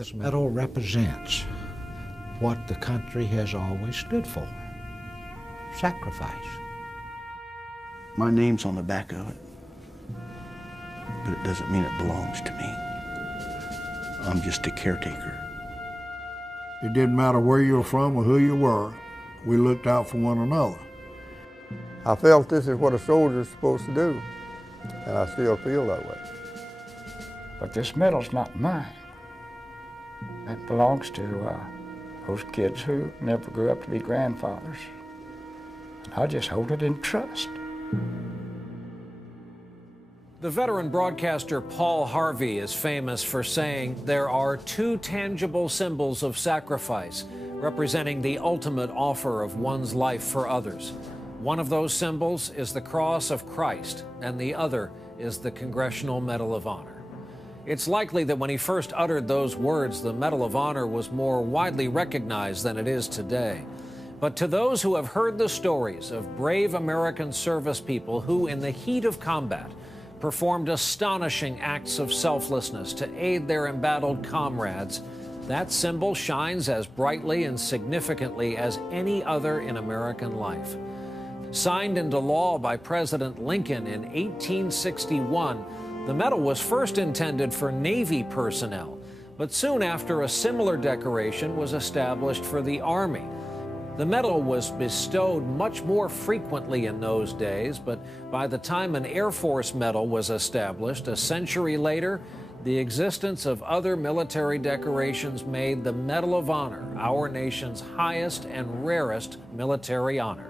This medal represents what the country has always stood for: sacrifice. My name's on the back of it, but it doesn't mean it belongs to me. I'm just a caretaker. It didn't matter where you were from or who you were. We looked out for one another. I felt this is what a soldier is supposed to do, and I still feel that way. But this medal's not mine. It belongs to those kids who never grew up to be grandfathers. And I just hold it in trust. The veteran broadcaster Paul Harvey is famous for saying there are two tangible symbols of sacrifice representing the ultimate offer of one's life for others. One of those symbols is the cross of Christ, and the other is the Congressional Medal of Honor. It's likely that when he first uttered those words, the Medal of Honor was more widely recognized than it is today. But to those who have heard the stories of brave American service people who, in the heat of combat, performed astonishing acts of selflessness to aid their embattled comrades, that symbol shines as brightly and significantly as any other in American life. Signed into law by President Lincoln in 1861, the medal was first intended for Navy personnel, but soon after a similar decoration was established for the Army. The medal was bestowed much more frequently in those days, but by the time an Air Force medal was established a century later, the existence of other military decorations made the Medal of Honor our nation's highest and rarest military honor.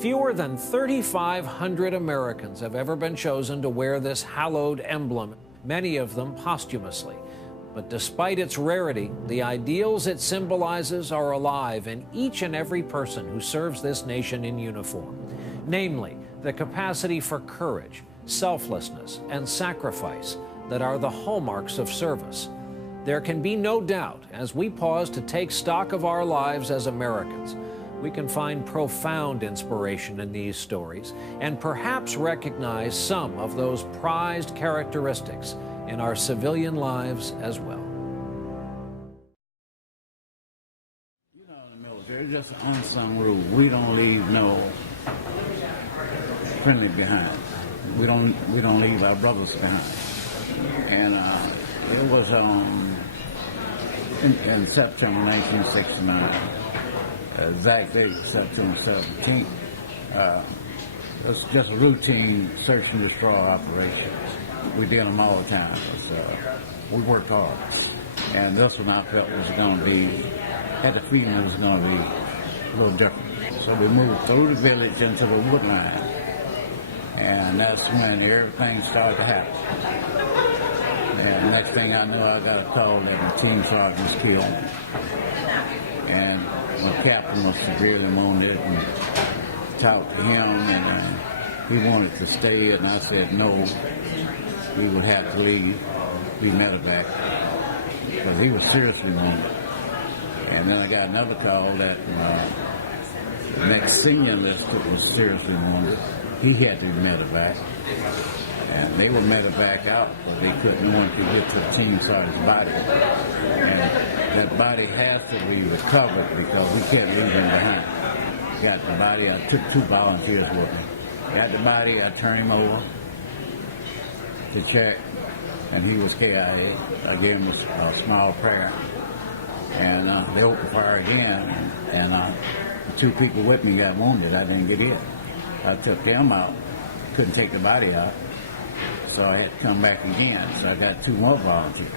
Fewer than 3,500 Americans have ever been chosen to wear this hallowed emblem, many of them posthumously. But despite its rarity, the ideals it symbolizes are alive in each and every person who serves this nation in uniform. Namely, the capacity for courage, selflessness, and sacrifice that are the hallmarks of service. There can be no doubt, as we pause to take stock of our lives as Americans, we can find profound inspiration in these stories and perhaps recognize some of those prized characteristics in our civilian lives as well. You know, in the military, it's just an unsung rule. We don't leave no friendly behind. We don't leave our brothers behind. And it was in September 1969. Exact date, September 17th. It was just a routine search and destroy operation. We did them all the time. We worked hard. And this one I felt was going to be, had the feeling it was going to be a little different. So we moved through the village into the wood line. And that's when everything started to happen. And next thing I knew, I got a call that my team sergeant was killed. And my captain was severely wounded, and talked to him, and he wanted to stay, and I said no, he would have to leave, be medevac, because he was seriously wounded. And then I got another call that the next senior enlisted was seriously wounded. He had to be medevac, and they were medevac out, but they couldn't want to get to the team sergeant's body. And that body has to be recovered because we can't leave him behind. Got the body, I took 2 volunteers with me. Got the body, I turned him over to check, and he was KIA. I gave him a small prayer, and they opened fire again, and the 2 people with me got wounded. I didn't get in. I took them out, couldn't take the body out, so I had to come back again. So I got 2 more volunteers.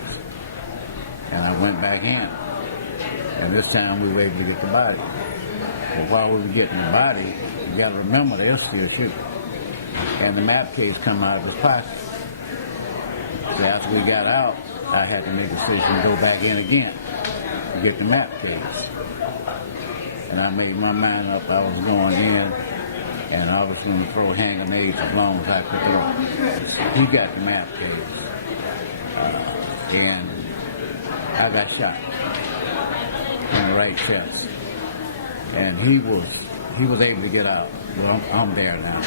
And I went back in, and this time we were able to get the body. But while we were getting the body, you got to remember they're still shooting. And the map case come out of his pocket. So after we got out, I had to make a decision to go back in again to get the map case. And I made my mind up I was going in, and I was going to throw hand grenades as long as I could throw. He got the map case, and I got shot in the right chest, and he was able to get out. Well, I'm there now,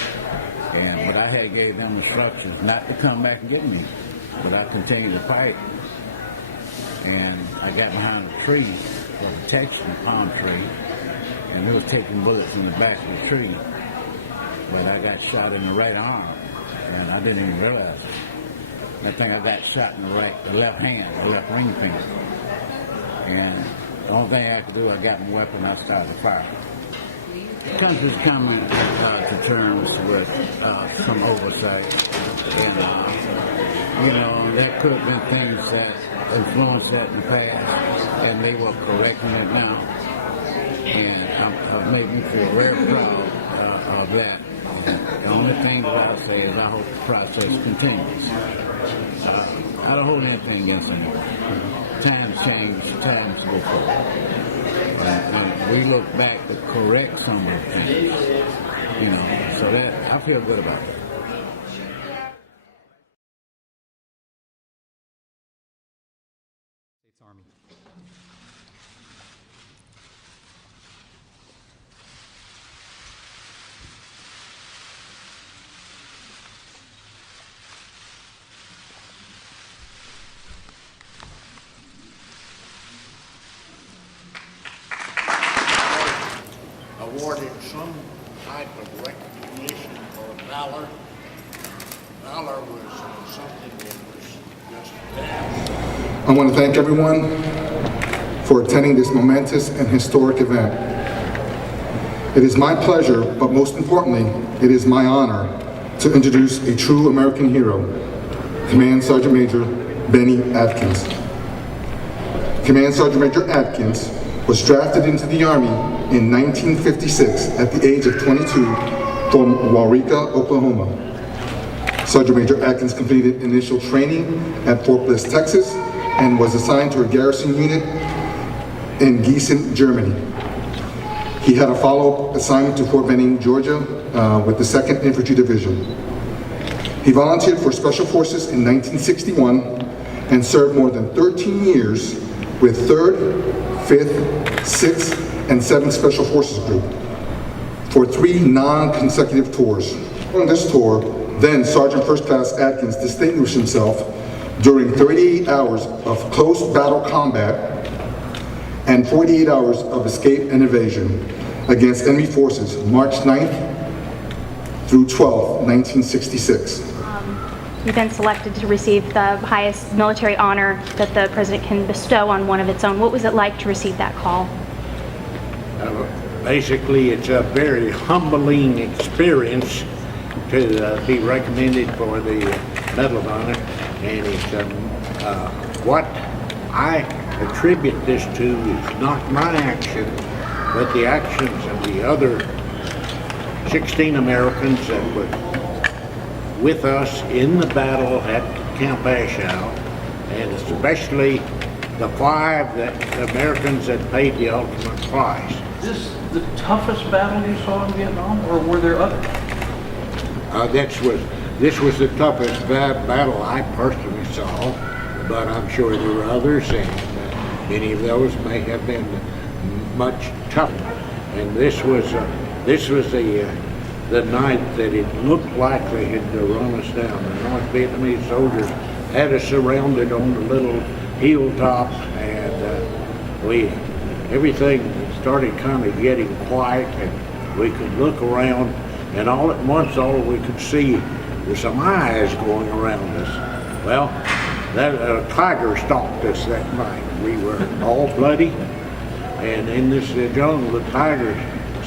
but I had gave them instructions not to come back and get me, but I continued to fight, and I got behind a tree for protection, a palm tree, and they were taking bullets in the back of the tree. But I got shot in the right arm, and I didn't even realize it. I think I got shot in the left hand, the left ring finger. And the only thing I could do, I got my weapon, I started to fire. The country's coming to terms with some oversight, and there could have been things that influenced that in the past, and they were correcting it now, and it made me feel very proud of that. The only thing that I'll say is I hope the process continues. I don't hold anything against anyone. Times change, times go forward. We look back to correct some of the things, so that I feel good about that. States Army. Awarded some type of recognition for valor. Valor was something that was just there. I want to thank everyone for attending this momentous and historic event. It is my pleasure, but most importantly, it is my honor to introduce a true American hero, Command Sergeant Major Benny Atkins. Command Sergeant Major Atkins was drafted into the Army in 1956 at the age of 22 from Waurika, Oklahoma. Sergeant Major Atkins completed initial training at Fort Bliss, Texas, and was assigned to a garrison unit in Gießen, Germany. He had a follow-up assignment to Fort Benning, Georgia, with the 2nd Infantry Division. He volunteered for Special Forces in 1961 and served more than 13 years with 3rd, 5th, 6th, and 7th Special Forces Group for 3 non-consecutive tours. On this tour, then Sergeant First Class Atkins distinguished himself during 38 hours of close battle combat and 48 hours of escape and evasion against enemy forces March 9th through 12th, 1966. You've been selected to receive the highest military honor that the President can bestow on one of its own. What was it like to receive that call? Basically, it's a very humbling experience to be recommended for the Medal of Honor, and it's what I attribute this to is not my action, but the actions of the other 16 Americans that were with us in the battle at Camp Ashow, and especially the 5 that Americans that paid the ultimate price. Is this the toughest battle you saw in Vietnam, or were there others? This was the toughest battle I personally saw, but I'm sure there were others, and many of those may have been much tougher. And this was the night that it looked like they had run us down. The North Vietnamese soldiers had us surrounded on the little hilltop, and everything started kind of getting quiet, and we could look around, and all at once all we could see was some eyes going around us. Well, that tiger stalked us that night. We were all bloody, and in this jungle, the tigers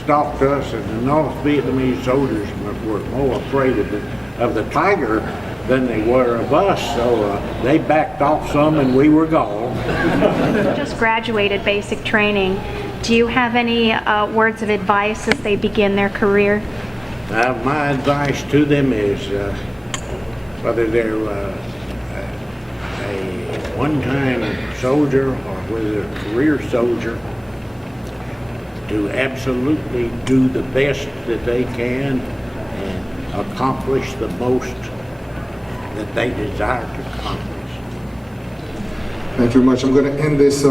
stalked us, and the North Vietnamese soldiers were more afraid of the tiger than they were of us, so they backed off some, and we were gone. You just graduated basic training. Do you have any words of advice as they begin their career? My advice to them is, whether they're a one-time soldier or whether they're a career soldier, to absolutely do the best that they can and accomplish the most that they desire to accomplish. Thank you very much. I'm going to end this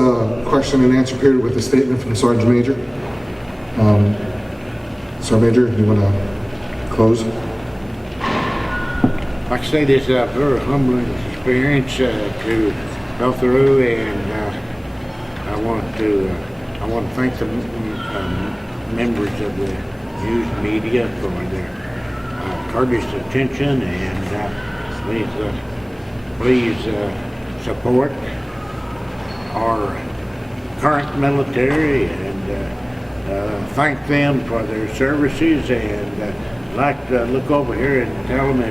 question and answer period with a statement from Sergeant Major. Sergeant Major, do you want to close? Like I say, this is a very humbling experience to go through, and I want to thank the members of the news media for their courteous attention, and please support our current military, and thank them for their services, and I'd like to look over here and tell them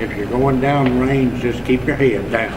if you're going down range, just keep your head down.